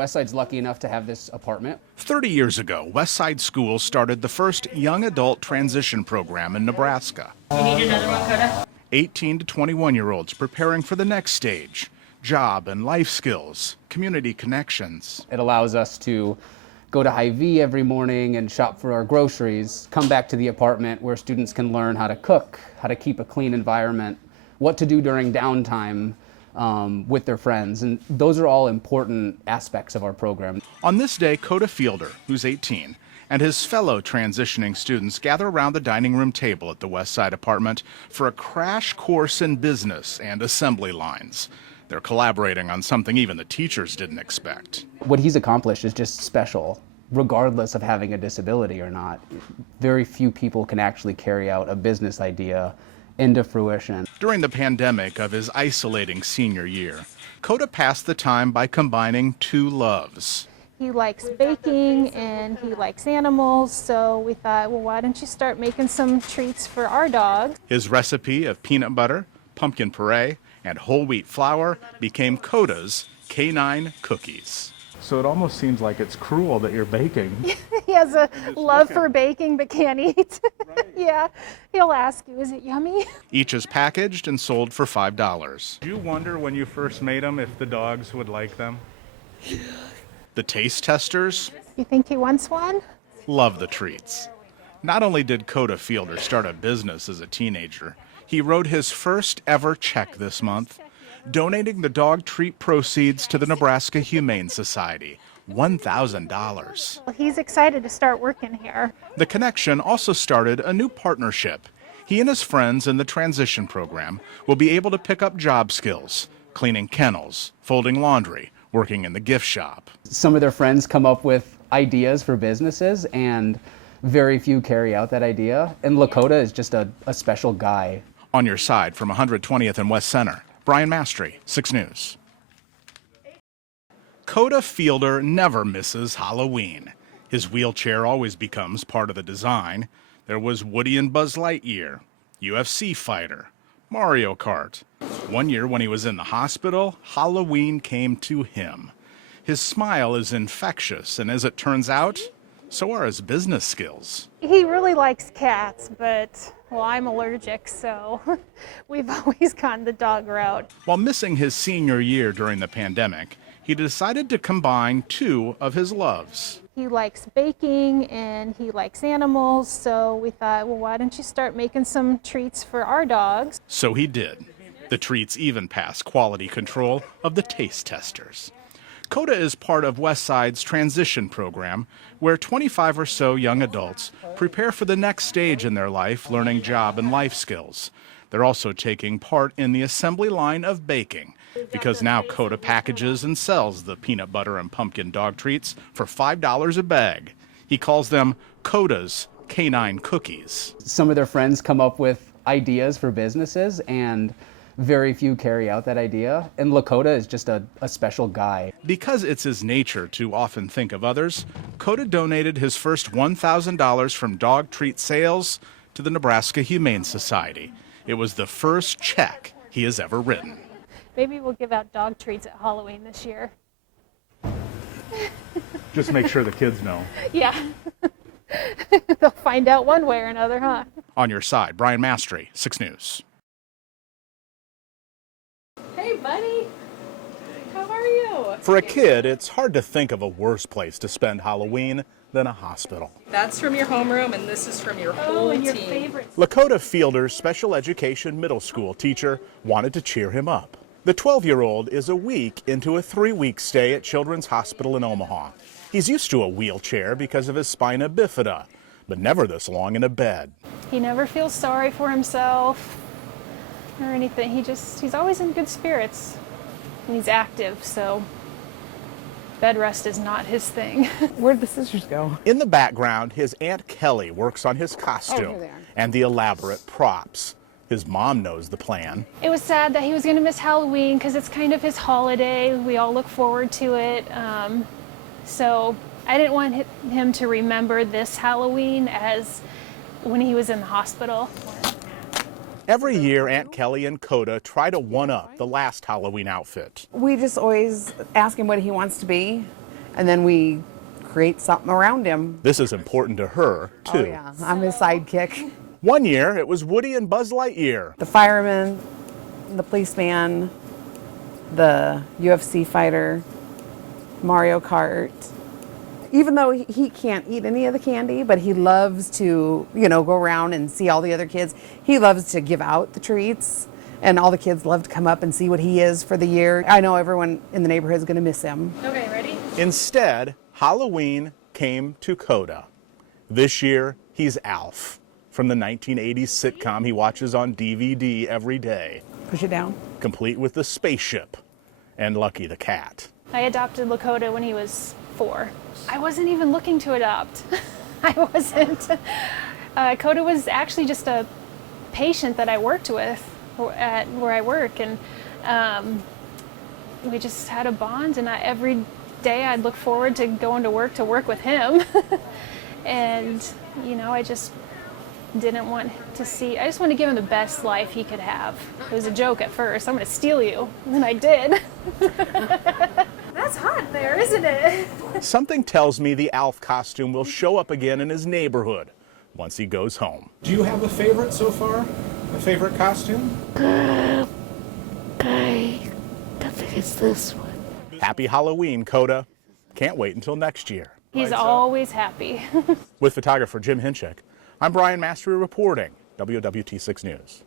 Westside's lucky enough to have this apartment. 30 years ago, Westside Schools started the first young adult transition program in Nebraska. You need another one, Kota? 18 to 21-year-olds preparing for the next stage, job and life skills, community connections. It allows us to go to Hy-Vee every morning and shop for our groceries, come back to the apartment where students can learn how to cook, how to keep a clean environment, what to do during downtime with their friends. And those are all important aspects of our program. On this day, Kota Fielder, who's 18, and his fellow transitioning students gather around the dining room table at the Westside apartment for a crash course in business and assembly lines. They're collaborating on something even the teachers didn't expect. What he's accomplished is just special, regardless of having a disability or not. Very few people can actually carry out a business idea into fruition. During the pandemic of his isolating senior year, Kota passed the time by combining two loves. He likes baking and he likes animals, so we thought, well, why don't you start making some treats for our dog? His recipe of peanut butter, pumpkin puree, and whole wheat flour became Kota's K9 cookies. So it almost seems like it's cruel that you're baking. He has a love for baking but can't eat. Yeah, he'll ask you, is it yummy? Each is packaged and sold for $5. Did you wonder when you first made them if the dogs would like them? The taste testers You think he wants one? love the treats. Not only did Kota Fielder start a business as a teenager, he wrote his first ever check this month, donating the dog treat proceeds to the Nebraska Humane Society, $1,000. Well, he's excited to start working here. The connection also started a new partnership. He and his friends in the transition program will be able to pick up job skills, cleaning kennels, folding laundry, working in the gift shop. Some of their friends come up with ideas for businesses, and very few carry out that idea. And Lakota is just a special guy. On your side from 120th and West Center, Brian Mastry, 6 News. Kota Fielder never misses Halloween. His wheelchair always becomes part of the design. There was Woody and Buzz Lightyear, UFC fighter, Mario Kart. One year when he was in the hospital, Halloween came to him. His smile is infectious, and as it turns out, so are his business skills. He really likes cats, but, well, I'm allergic, so we've always gone the dog route. While missing his senior year during the pandemic, he decided to combine two of his loves. He likes baking and he likes animals, so we thought, well, why don't you start making some treats for our dogs? So he did. The treats even passed quality control of the taste testers. Kota is part of Westside's transition program, where 25 or so young adults prepare for the next stage in their life, learning job and life skills. They're also taking part in the assembly line of baking, because now Kota packages and sells the peanut butter and pumpkin dog treats for $5 a bag. He calls them Kota's K9 cookies. Some of their friends come up with ideas for businesses, and very few carry out that idea. And Lakota is just a special guy. Because it's his nature to often think of others, Kota donated his first $1,000 from dog treat sales to the Nebraska Humane Society. It was the first check he has ever written. Maybe we'll give out dog treats at Halloween this year. Just make sure the kids know. Yeah. They'll find out one way or another, huh? On your side, Brian Mastry, 6 News. Hey, buddy. How are you? For a kid, it's hard to think of a worse place to spend Halloween than a hospital. That's from your homeroom, and this is from your whole and your team. favorite. Lakota Fielder's special education middle school teacher wanted to cheer him up. The 12-year-old is a week into a 3-week stay at Children's Hospital in Omaha. He's used to a wheelchair because of his spina bifida, but never this long in a bed. He never feels sorry for himself or anything. He's always in good spirits. And he's active, so bed rest is not his thing. Where'd the scissors go? In the background, his Aunt Kelly works on his costume here they are. and the elaborate props. His mom knows the plan. It was sad that he was going to miss Halloween because it's kind of his holiday. We all look forward to it. So I didn't want him to remember this Halloween as when he was in the hospital. Every year, Aunt Kelly and Kota try to one-up the last Halloween outfit. We just always ask him what he wants to be. and then we create something around him. This is important to her, too. Oh yeah, I'm his sidekick. One year, it was Woody and Buzz Lightyear. The fireman, the policeman, the UFC fighter, Mario Kart. Even though he can't eat any of the candy, but he loves to, go around and see all the other kids. He loves to give out the treats, and all the kids love to come up and see what he is for the year. I know everyone in the neighborhood is going to miss him. Okay, ready? Instead, Halloween came to Kota. This year, he's Alf from the 1980s sitcom he watches on DVD every day, Push it down. complete with the spaceship and Lucky the cat. I adopted Lakota when he was 4. I wasn't even looking to adopt. I wasn't. Kota was actually just a patient that I worked with at where I work, and we just had a bond, and every day I'd look forward to going to work with him. And, I just didn't want to see, I just wanted to give him the best life he could have. It was a joke at first. I'm going to steal you. And then I did. That's hot there, isn't it? Something tells me the Alf costume will show up again in his neighborhood once he goes home. Do you have a favorite so far? A favorite costume? I think it's this one. Happy Halloween, Kota. Can't wait until next year. He's always happy. With photographer Jim Hinchek, I'm Brian Mastery reporting, WWT6 News.